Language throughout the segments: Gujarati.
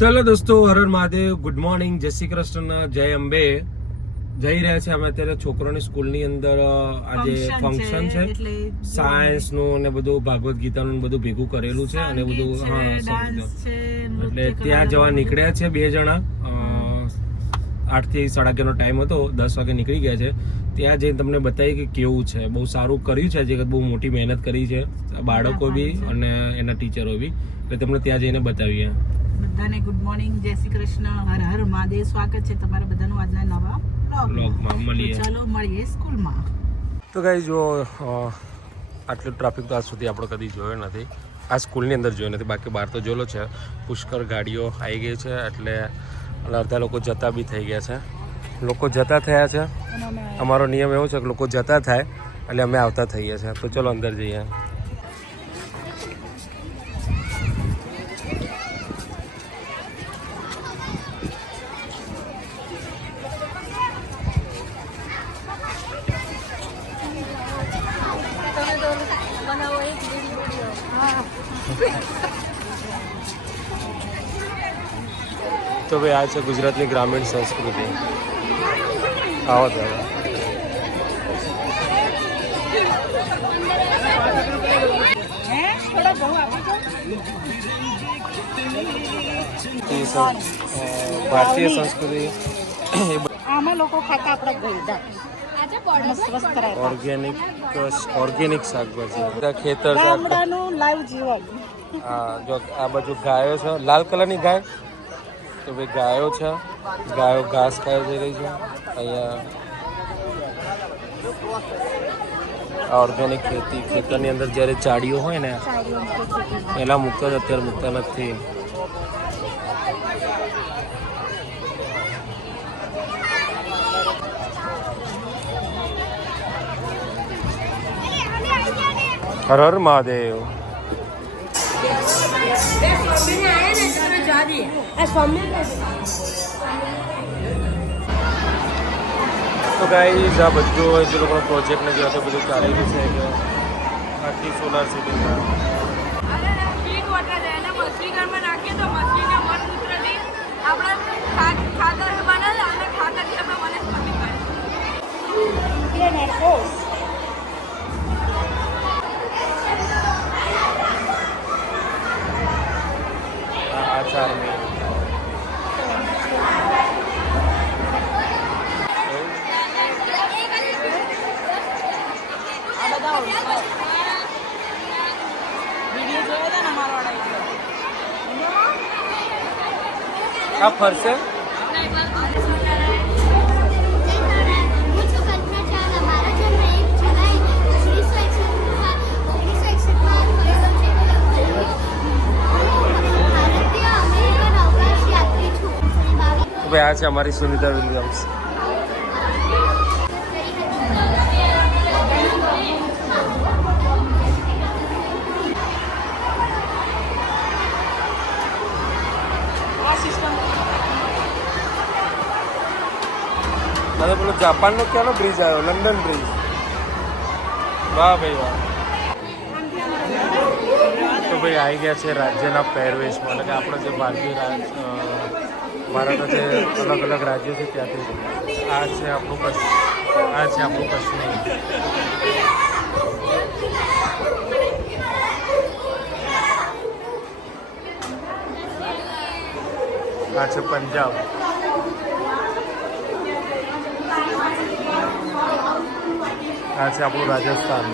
ચાલો દોસ્તો હરર હર મહાદેવ ગુડ મોર્નિંગ જય શ્રી કૃષ્ણ જય અંબે. જઈ રહ્યા છે અમે અત્યારે છોકરોની સ્કૂલની અંદર આજે ફંક્શન છે સાયન્સનું અને બધું ભાગવત ગીતાનું બધું ભેગું કરેલું છે અને બધું હા એટલે ત્યાં જવા નીકળ્યા છે બે જણા. આઠથી સાડા અગિયારનો ટાઈમ હતો દસ વાગે નીકળી ગયા છે. ત્યાં જઈને તમને બતાવી કે કેવું છે. બહુ સારું કર્યું છે. જે બહુ મોટી મહેનત કરી છે. બાળકો બી અને એના ટીચરો બી. એટલે તમને ત્યાં જઈને બતાવીએ. બધાને ગુડ મોર્નિંગ જય શ્રી કૃષ્ણ હર હર મહાદેવ. સ્વાગત છે તમારા બધાનું આજના નવા બ્લોગમાં મળીએ. ચાલો મળીએ સ્કૂલમાં. તો ગાઈ જો આટલું ટ્રાફિક તો આજ સુધી આપણે કદી જોયો નથી. આ સ્કૂલની અંદર જોયો નથી. બાકી બહાર તો જોયેલો છે. પુષ્કળ ગાડીઓ આવી ગઈ છે. એટલે અડધા લોકો જતા બી થઈ ગયા છે. લોકો જતા થયા છે. અમારો નિયમ એવો છે કે લોકો જતા થાય એટલે અમે આવતા થઈએ છીએ. તો ચલો અંદર જઈએ. તો ભાઈ આ છે ગુજરાતની ગ્રામીણ સંસ્કૃતિ. આવો તો. હવે. હે થોડા બહુ આપી દો એ સં- ભારતીય સંસ્કૃતિ એ આમાં લોકો ખાતા આપણા ઓર્ગેનિક ઓર્ગેનિક શાકભાજી. ખેતર શાક. ગામડાનું લાઈવ જીવન. હા જો આ બાજુ ગાયો છે. લાલ કલરની ગાય? તો ભાઈ ગાયો છે. ગાયો ઘાસ ખાઈ જઈ રહી છે. અહીંયા ઓર્ગેનિક ખેતી, ખેતરની અંદર જ્યારે ચાડીઓ હોય ને પહેલાં મૂકતા અત્યારે મૂકતા નથી. હર હર મહાદેવ. તો ગાઈઝ આ બધું જે લોકોનો પ્રોજેક્ટ ને જે હતો બધું ચાલી રહ્યું છે કે આખી સોલાર સિટીમાં સ્વીટ વોટર બાવીસ ફરશે ભાઈ આ છે અમારી સુનિતા વિલિયમ્સ. અને પેલો જાપાનનો ક્યાંનો બ્રિજ આવ્યો? લંડન બ્રિજ વાહ ભાઈ, વાહ. તો ભાઈ આવી ગયા છે રાજ્યના પહેરવેશમાં. એટલે કે આપણો જે ભારતીય રાજ ભારતના જે અલગ અલગ રાજ્યો છે ત્યાંથી આ છે આપણું કશ, આ છે આપણું કશ્મીર. આ છે પંજાબ. આ છે આપણું રાજસ્થાન.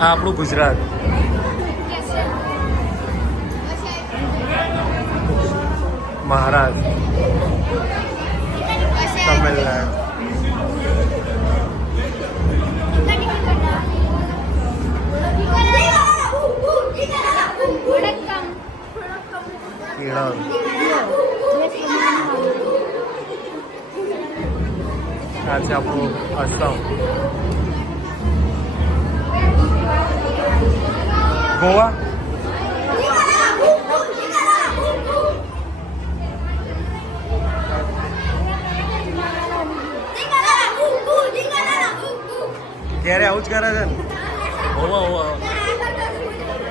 આ આપણું ગુજરાત. મહારાષ્ટ્ર. તમિલનાડુ. આપણું આસામ ગોવા ક્યારે આવું જ કરે છે ને હોવા હોવા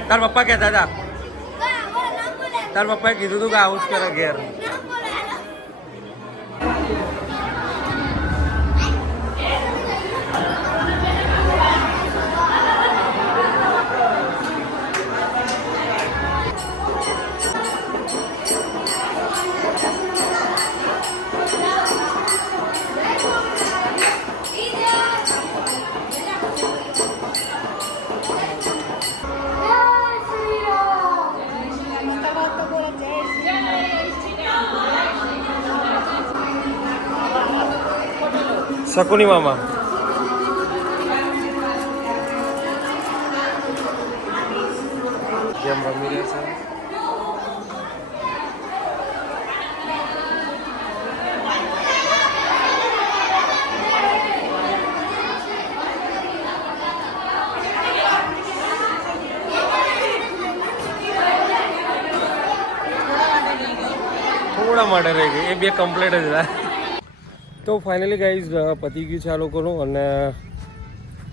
તાર પપ્પા કહેતા હતા તાર પપ્પાએ કીધું હતું કે આવું જ કરે ઘેર શકુની મામા કેમ રમી રહ્યા છે થોડા માટે રહી ગઈ એ બે કમ્પ્લીટ જ હતા તો ફાઇનલી ગાઈઝ પતી ગયું છે આ લોકોનું અને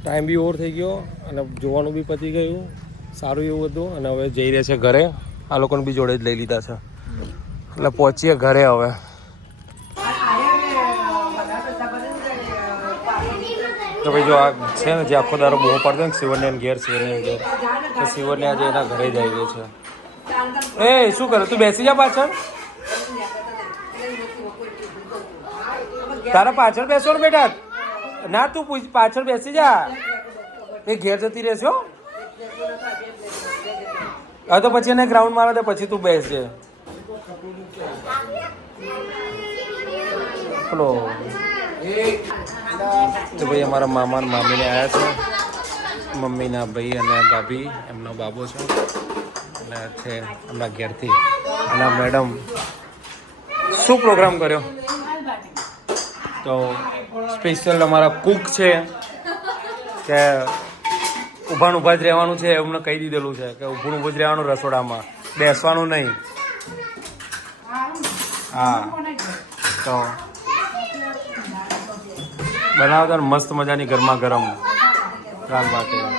ટાઈમ બી ઓવર થઈ ગયો અને જોવાનું બી પતી ગયું. સારું એવું હતું અને હવે જઈ રહ્યા છે ઘરે. આ લોકોને બી જોડે જ લઈ લીધા છે. એટલે પહોંચીએ ઘરે હવે. તો ભાઈ જો આ છે ને, જે આખો દારો બહુ પડતો ને, શિવરને ઘેર શિવરને ઘેર. તો શિવરને આજે એના ઘરે જ આવી ગયો છે. એ, શું કરે? તું બેસી જા પાછળ. તારા પાછળ બેસો ને બેટા? ના, તું પૂછ, પાછળ બેસી જા. એ ઘેર જતી રહેશો હા. તો પછી એને ગ્રાઉન્ડ મારે પછી તું બેસજે. હલો તો ભાઈ અમારા મામા અને મામીને આવ્યા છે. મમ્મીના ભાઈ અને ભાભી, એમનો બાબો છે. અને છે એમના ઘેરથી. અને મેડમ શું પ્રોગ્રામ કર્યો? તો સ્પેશિયલ અમારા કુક છે, કે ઊભાનું ઊભા જ રહેવાનું છે એમને કહી દીધેલું છે, કે ઊભું ઊભું જ રહેવાનું રસોડામાં. બેસવાનું નહીં. હા. તો બનાવતા મસ્ત મજાની ગરમા ગરમ દાળ બાટી.